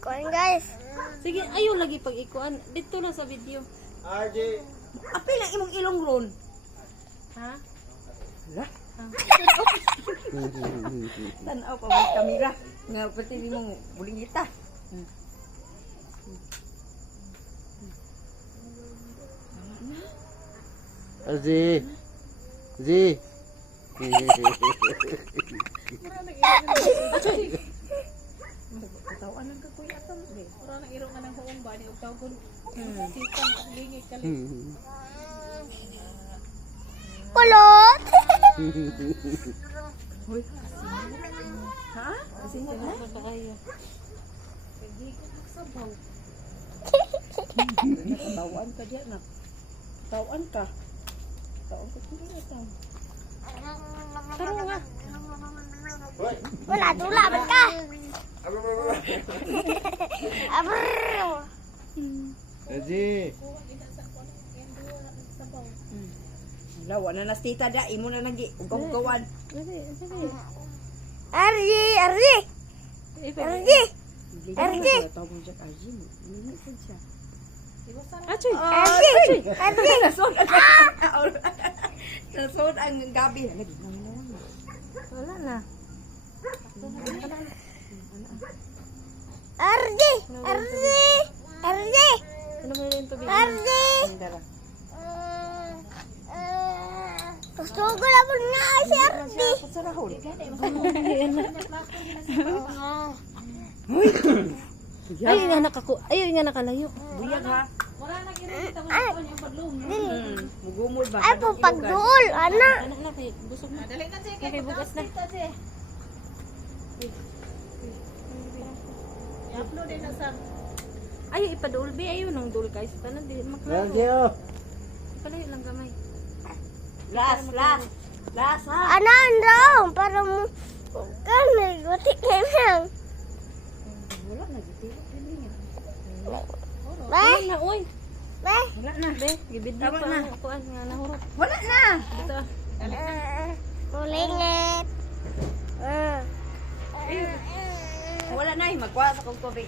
Kuan guys. Sige, ayaw lagi pag-ikuan. Dito na sa video. RJ. Apil ang imong ilong ron. Ha? Hala. Tanaw pa mo kamera. Nga pati nimong bulingita. RJ. RJ. Katawan lang ka kuya atam. Ora na iro nga nang huong ba ni og tawgon. Sitang lingi kali. Kulot. Hoy. Ha? Asin ka na? Kaayo. Pagi ko nagsabaw. Katawan ka diyan na. Katawan ka. Katawan ka kuya atam. Taro nga. Wala tula man ka. Abr. RJ. Lawa na nastita da imo na nagi ugaw-ugawan. Arji, Arji. Arji. RJ. Tawag mo siya Arji. Nini sad siya. Achoy. Arji. Arji. Nasod ang nasod ang gabi. Lagi naman. Wala na. Arji. Arji. Arji. Ano mo rin tubig? Arji. Dara. Gusto ko na po nga si Arji. Sarahol. Ayaw nga nakako. Ayaw nga nakalayo. Buyag ha. Mugumod ba? Ay po pagduol, ana. Anak na kay busog na. Dali na sige. Kay bukas na. I-upload din na sa. Ayaw ipadul bi ayaw nang dul guys. Tanan di RJ. maklaro. Palayo lang gamay. Last ha. Ana andaw para mo kan gutik kemang. Wala na gitiro kini niya. Ba? Ayun na oy. Ba? Wala na. Be, gibidyo Tama pa na. ang kuan nga nahurot. Wala na. Dito. Mulingit. Wala na magkuha sa kong tubig.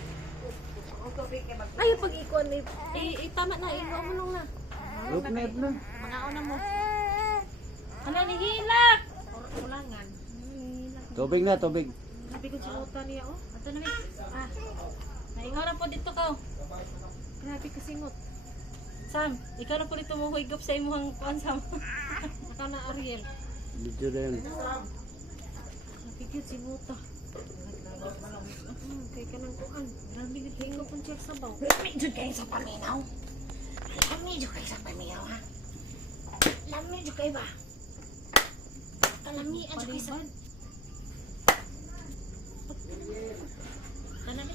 Kung tubig kay mag. Ayaw pag ikuan tama na imo mo lang na. Open na. Mga una mo. Ano ni hilak? Ulangan. Tubig na, tubig. Sabi ko sa utan niya oh. Ato na mi. Ah. Naingaran po dito ka. Grabe ka singot. Sam, ikaw na po dito mo higop sa imong kuan Sam. Ikaw na Ariel. Video na yun. Napigit si Muta. Kay ka nang kuan. Grabe gid kay ko pun check sa baw. Medyo kayo sa paminaw. Medyo kayo sa paminaw ha. Medyo kayo ba? Kalami adyo kay sa. Kana ni.